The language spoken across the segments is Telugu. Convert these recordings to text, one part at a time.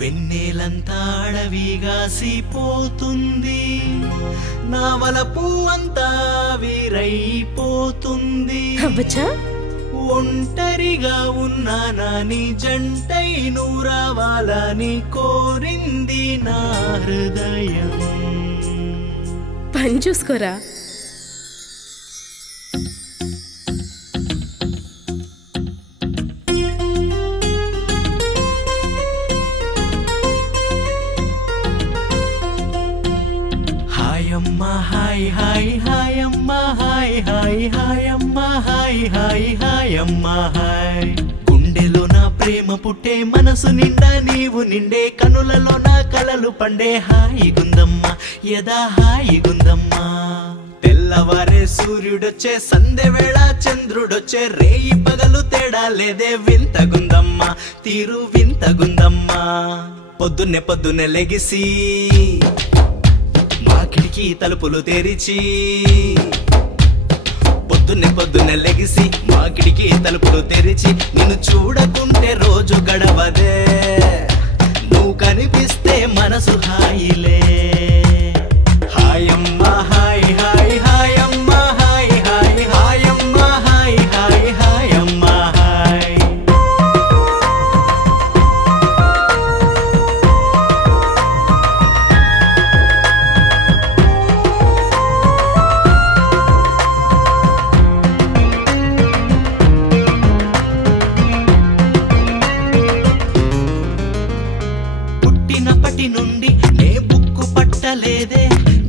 వెన్నెలంతా అడవిగాసిపోతుంది, నా వలపు అంతా వీరైపోతుంది. ఒంటరిగా ఉన్నానా నీ జంటై నూరావాలని కోరింది నా హృదయం. పని చూసుకోరా. హాయమ్మ హాయ్ హాయ్ హాయమ్మ హాయ్ హాయ్ హాయమ్మ హాయ్ హాయ్ హాయమ్మ హాయ్. గుండెలో నా ప్రేమ పుట్టే, మనసు నిండా నీవు నిండే, కనులలో నా కలలు పండే. హాయి గుందమ్మ యదా హాయి గుందమ్మ. తెల్లవారే సూర్యుడొచ్చే, సందె వేళ చంద్రుడొచ్చే, రేయి పగలు తేడా లేదే. వింత గుందమ్మ తీరు వింత గుందమ్మ. పొద్దున్నే పొద్దున్నే లెగిసి మా కిటికీ తలుపులు తెరిచి, పొద్దున్నే పొద్దున్నే లెగిసి మా కిటికీ తలుపులు తెరిచి, నిన్ను చూడకుంటే రోజు గడవదే. నువ్వు కనిపిస్తే మనసు హాయిలే. హాయమ్మ హాయ్ హాయ్ హాయమ్మ హాయ్ హాయ్ హాయమ్మ హాయ్ హాయ్ హాయమ్మ హాయ్. పుట్టినప్పటి నుండి నే బుక్కు పట్టలేదే,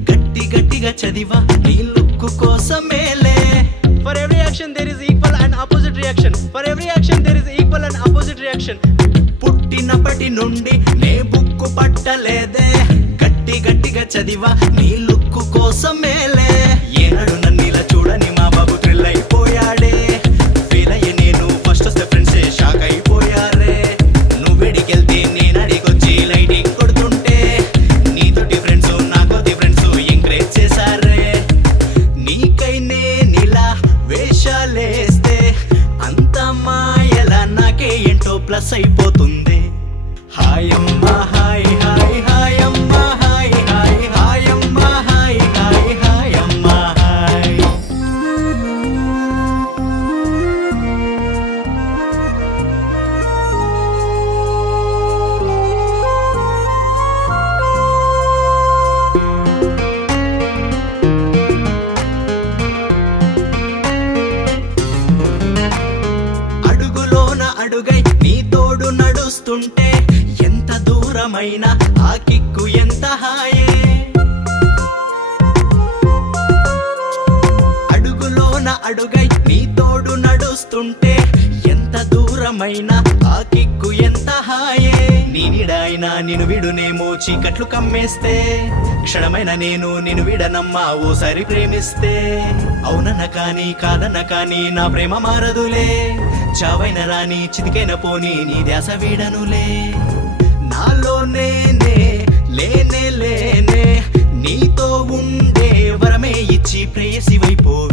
గట్టి గట్టిగా చదివా నీ లుక్కు కోసమేలే. For every action there is equal and opposite reaction. For every action there is equal and opposite reaction. పుట్టినప్పటి నుండి నే బుక్కు పట్టలేదే, గట్టి గట్టిగా చదివా నీ లుక్కు కోసమేలే. ఏనాడు నన్నిలా చూడని మా బాబు థ్రిల్ అయిపోయాడే. ఫెయిల్ అయ్యే నేను ఫస్ట్ వస్తే ఫ్రెండ్సే షాక్ అయిపోయారే. నువ్వెడికెళ్తే నేను అడిగొచ్చి లైటింగ్ కొడుతుంటే, నీతోటి ఫ్రెండ్స్ నాకోటి ఫ్రెండ్స్ ఎంకరేజ్ చేశారే. నీకై నేనిలా వేషాలేస్తే అంత మాయలా నాకే ఏంటో ప్లస్ అయిపోతుంది. హాయమ్మ హాయ్ హాయ్ హాయమ్మ హాయ్ హాయ్ హాయమ్మ హాయ్ హాయ్ హాయమ్మ హాయ్. అడుగులోన అడుగై నీ తోడు నడుస్తుంటే, ఎంత దూరమైనా ఆ కిక్కు ఎంత హాయే. అడుగులోన అడుగై నీ తోడు నడుస్తుంటే, ఎంత దూరమైనా ఆ కిక్కు ఎంత హాయే. నీ నీడైనా నిన్ను విడునేమో చీకట్లు కమ్మేస్తే, క్షణమైన నేను నిన్ను విడనమ్మా ఓసారి ప్రేమిస్తే. అవునన్న కాని కాదన్న కాని నా ప్రేమ మారదులే. చావైన రాని చితికైన పోని నీ ధ్యాస వీడనులే. నాలో నేనే లేనే లేనే, నీతో ఉండే వరమే ఇచ్చి ప్రేయసి వైపోవే.